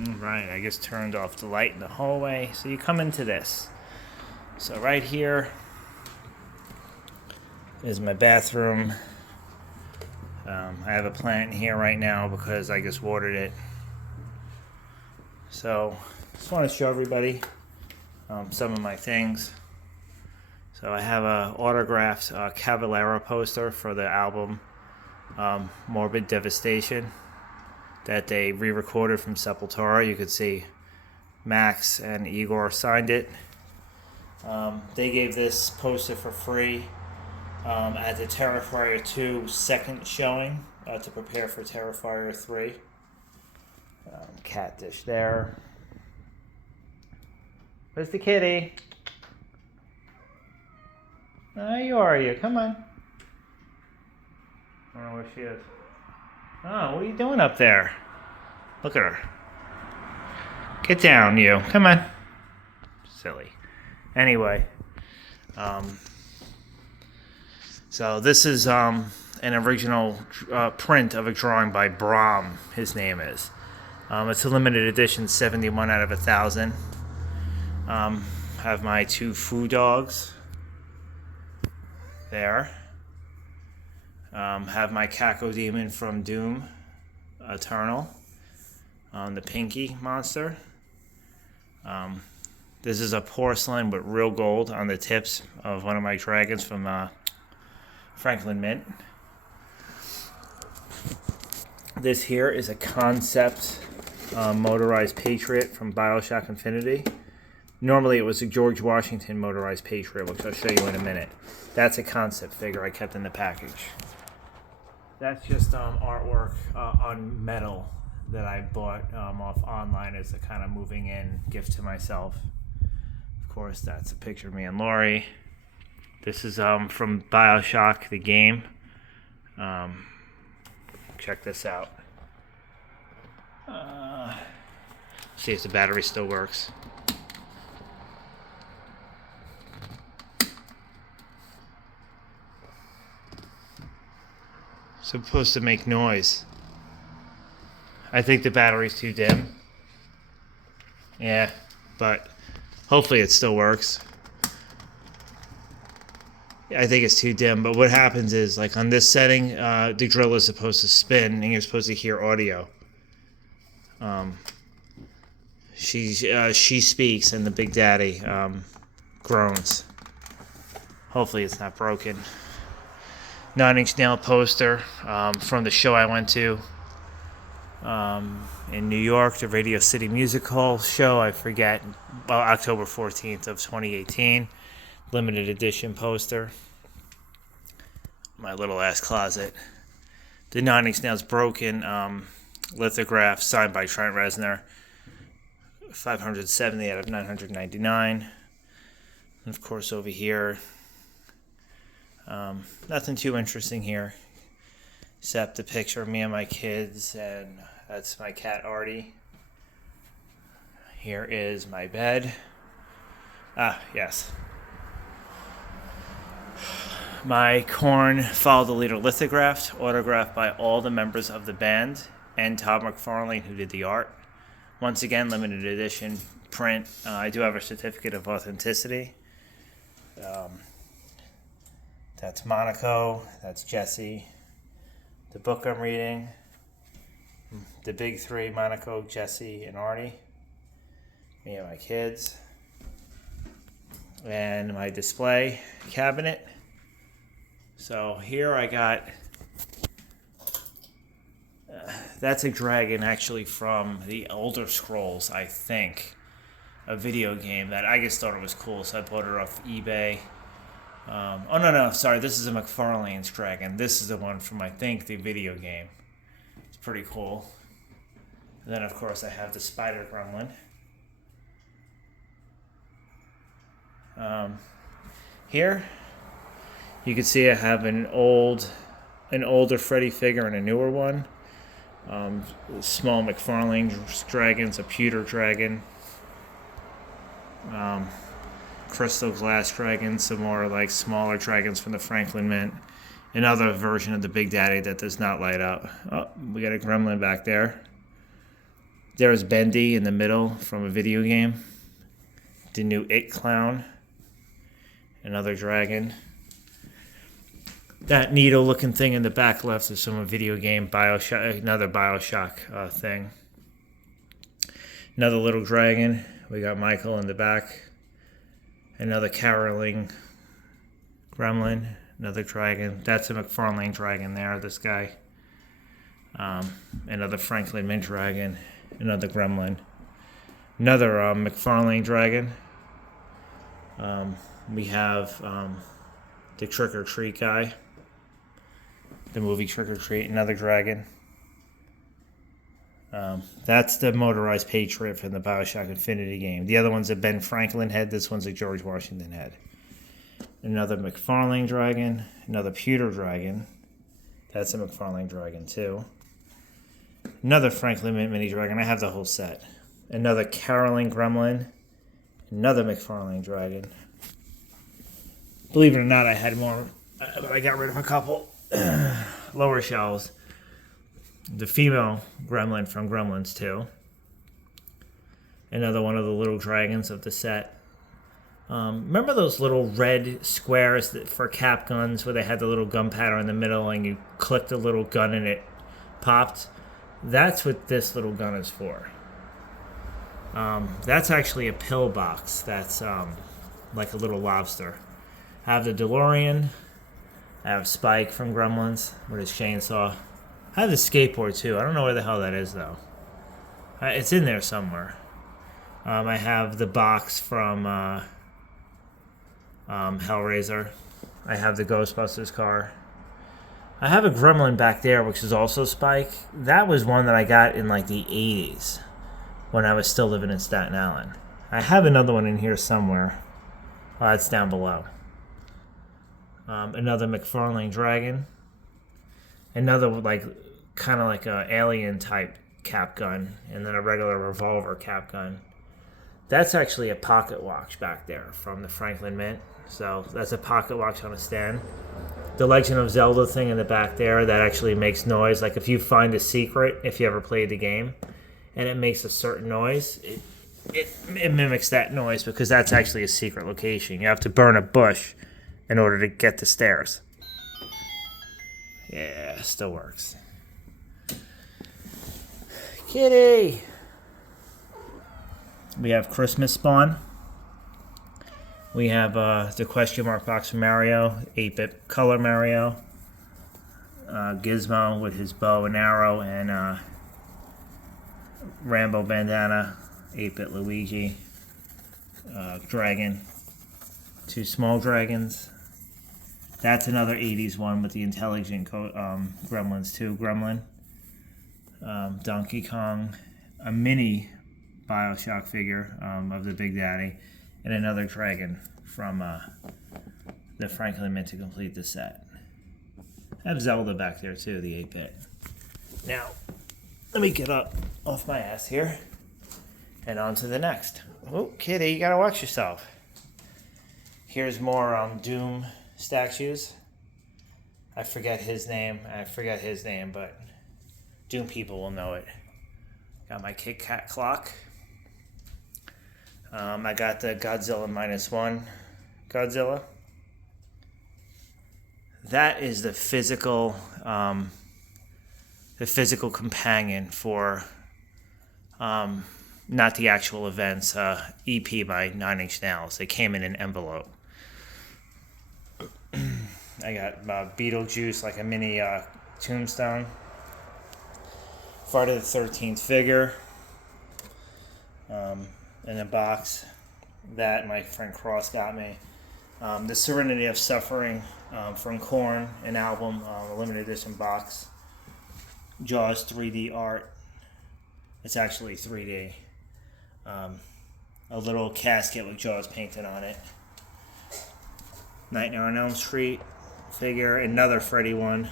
Right, I just turned off the light in the hallway. So you come into this. So right here is my bathroom. I have a plant in here right now because I just watered it. So just want to show everybody some of my things. So I have a autographed Caballero poster for the album Morbid Devastation that they re-recorded from Sepultura. You could see Max and Igor signed it. They gave this poster for free at the Terrifier 2 second showing to prepare for Terrifier 3. Cat dish there. Where's the kitty? You are you? Come on. I don't know where she is. Oh, what are you doing up there? Look at her. Get down, you. Come on. Silly. Anyway, so this is an original print of a drawing by Brahm, his name is. It's a limited edition, 71 out of 1,000. Have my 2 foo dogs there. Have my Caco Demon from Doom Eternal, the Pinky monster. This is a porcelain with real gold on the tips of one of my dragons from Franklin Mint. This here is a concept motorized Patriot from BioShock Infinity. Normally it was a George Washington motorized Patriot, which I'll show you in a minute. That's a concept figure I kept in the package. That's just artwork on metal that I bought off online as a kind of moving in gift to myself. Of course, that's a picture of me and Lori. This is from BioShock, the game. Check this out. See if the battery still works. Supposed to make noise. I think the battery's too dim. Yeah, but hopefully it still works. I think it's too dim, but what happens is, like on this setting, the drill is supposed to spin and you're supposed to hear audio. She speaks and the Big Daddy groans. Hopefully it's not broken. 9 Inch Nail poster from the show I went to in New York, the Radio City Music Hall show. I forget, October 14th of 2018. Limited edition poster. My little ass closet. The 9 Inch Nails broken lithograph signed by Trent Reznor. 570 out of 999. And of course over here, nothing too interesting here, except the picture of me and my kids, and that's my cat Artie. Here is my bed. Yes. My Korn Follow the Leader lithograph, autographed by all the members of the band and Todd McFarlane, who did the art. Once again, limited edition print. I do have a certificate of authenticity. That's Monaco, that's Jesse. The book I'm reading, the big 3, Monaco, Jesse, and Artie. Me and my kids. And my display cabinet. So here I got, that's a dragon actually from the Elder Scrolls, I think. A video game that I just thought it was cool, so I bought it off eBay. Sorry, this is a McFarlane's dragon. This is the one from, I think, the video game. It's pretty cool. And then, of course, I have the Spider Gremlin. Here, you can see I have an older Freddy figure and a newer one. Small McFarlane dragons, a pewter dragon. Crystal glass dragons, some more like smaller dragons from the Franklin Mint. Another version of the Big Daddy that does not light up. Oh, we got a gremlin back there. There's Bendy in the middle from a video game. The new It Clown. Another dragon. That needle-looking thing in the back left is from a video game, BioShock, another BioShock thing. Another little dragon. We got Michael in the back. Another caroling gremlin. Another dragon. That's a McFarlane dragon there, this guy. Another Franklin Mint dragon. Another gremlin. Another McFarlane dragon. We have the Trick or Treat guy. The movie Trick or Treat. Another dragon. That's the motorized Patriot from the BioShock Infinity game. The other one's a Ben Franklin head. This one's a George Washington head. Another McFarlane dragon. Another pewter dragon. That's a McFarlane dragon too. Another Franklin Mint mini dragon. I have the whole set. Another caroling gremlin. Another McFarlane dragon. Believe it or not, I had more, but I got rid of a couple. Lower shelves. The female gremlin from Gremlins 2. Another one of the little dragons of the set. Remember those little red squares for cap guns where they had the little gun pattern in the middle and you clicked the little gun and it popped? That's what this little gun is for. That's actually a pill box. That's like a little lobster. I have the DeLorean. I have Spike from Gremlins with his chainsaw. I have the skateboard too. I don't know where the hell that is though. It's in there somewhere. I have the box from Hellraiser. I have the Ghostbusters car. I have a Gremlin back there, which is also Spike. That was one that I got in like the 80s when I was still living in Staten Island. I have another one in here somewhere. It's down below. Another McFarlane dragon. Another like kind of like a alien type cap gun, and then a regular revolver cap gun. That's actually a pocket watch back there from the Franklin Mint. So that's a pocket watch on a stand. The Legend of Zelda thing in the back there that actually makes noise. Like if you find a secret, if you ever played the game, and it makes a certain noise, it mimics that noise because that's actually a secret location. You have to burn a bush in order to get the stairs. Yeah, still works. Kitty! We have Christmas Spawn. We have the question mark box from Mario, 8-bit color Mario. Gizmo with his bow and arrow and Rambo bandana, 8-bit Luigi. Dragon. 2 small dragons. That's another 80s one with the intelligent Gremlins 2 gremlin. Donkey Kong. A mini BioShock figure of the Big Daddy. And another dragon from the Franklin Mint to complete the set. I have Zelda back there too, the 8-bit. Now, let me get up off my ass here and on to the next. Oh, kitty, you gotta watch yourself. Here's more Doom statues. I forget his name, but Doom people will know it. Got my Kit Kat clock. I got the Godzilla -1 Godzilla. That is the physical companion for not the actual events. EP by 9 Inch Nails. They came in an envelope. I got Beetlejuice, like a mini tombstone. Friday the 13th figure. In a box that my friend Cross got me. The Serenity of Suffering from Korn, an album, a limited edition box. Jaws 3D art. It's actually 3D. A little casket with Jaws painted on it. Nightmare on Elm Street figure, another Freddy one.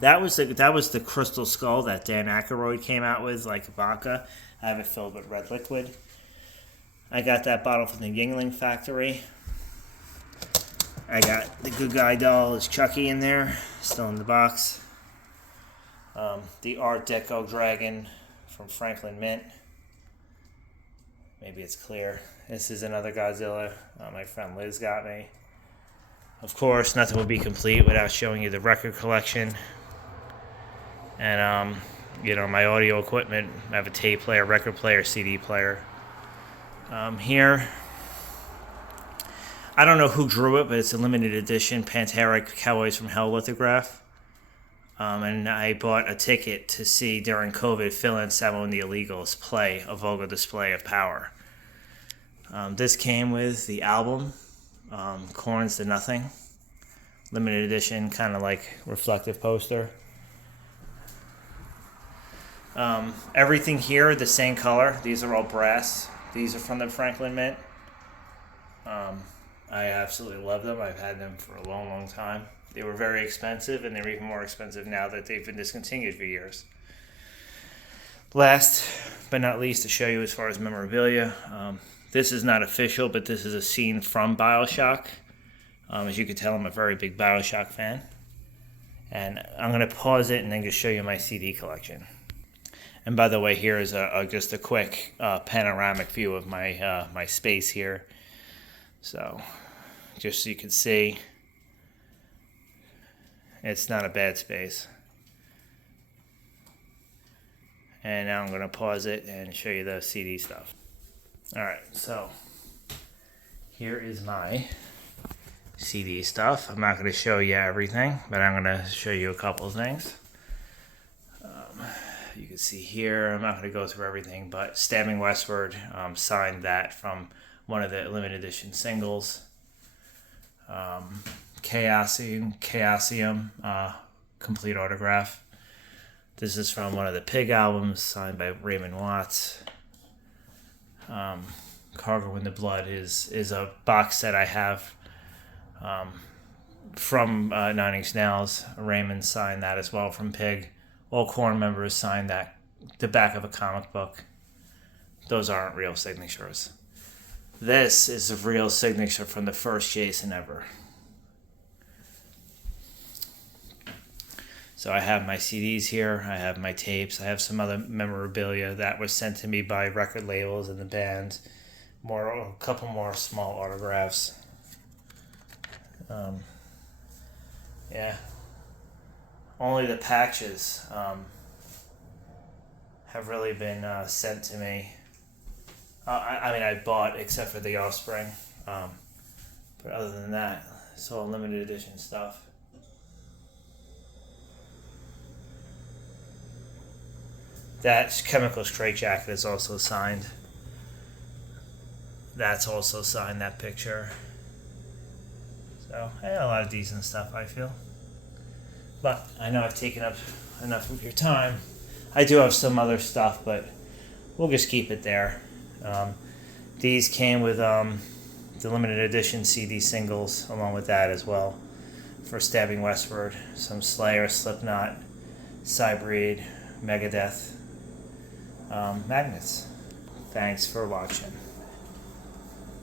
That was the crystal skull that Dan Aykroyd came out with, like vodka. I have it filled with red liquid. I got that bottle from the Yingling factory. I got the Good Guy doll, is Chucky in there, still in the box. The Art Deco dragon from Franklin Mint. Maybe it's clear. This is another Godzilla my friend Liz got me. Of course, nothing would be complete without showing you the record collection. And, you know, my audio equipment. I have a tape player, record player, CD player. Here, I don't know who drew it, but it's a limited edition Pantera Cowboys from Hell lithograph. And I bought a ticket to see during COVID Phil Anselmo and the Illegals play a vulgar display of power. This came with the album, Corns to Nothing, limited edition, kind of like reflective poster. Everything here the same color. These are all brass. These are from the Franklin Mint. I absolutely love them. I've had them for a long, long time. They were very expensive, and they're even more expensive now that they've been discontinued for years. Last but not least, to show you as far as memorabilia, this is not official, but this is a scene from BioShock. As you can tell, I'm a very big BioShock fan. And I'm going to pause it and then just show you my CD collection. And by the way, here is just a quick panoramic view of my my space here. So, just so you can see, it's not a bad space. And now I'm going to pause it and show you the CD stuff. Alright, so here is my CD stuff. I'm not going to show you everything, but I'm going to show you a couple of things. You can see here, I'm not going to go through everything, but Stabbing Westward signed that from one of the limited edition singles. Chaosium, complete autograph. This is from one of the Pig albums, signed by Raymond Watts. Cargo in the Blood is a box set I have from 9 Inch Nails. Raymond signed that as well from Pig. All Korn members signed that, the back of a comic book. Those aren't real signatures. This is a real signature from the first Jason ever. So I have my CDs here, I have my tapes, I have some other memorabilia that was sent to me by record labels and the bands. A couple more small autographs. Yeah. Only the patches have really been sent to me. I mean, I bought except for the Offspring. But other than that, it's all limited edition stuff. That Chemical Straitjacket is also signed. That's also signed, that picture. So, I got a lot of decent stuff, I feel. But I know I've taken up enough of your time. I do have some other stuff, but we'll just keep it there. These came with the limited edition CD singles along with that as well. For Stabbing Westward, some Slayer, Slipknot, Cybreed, Megadeth, magnets. Thanks for watching.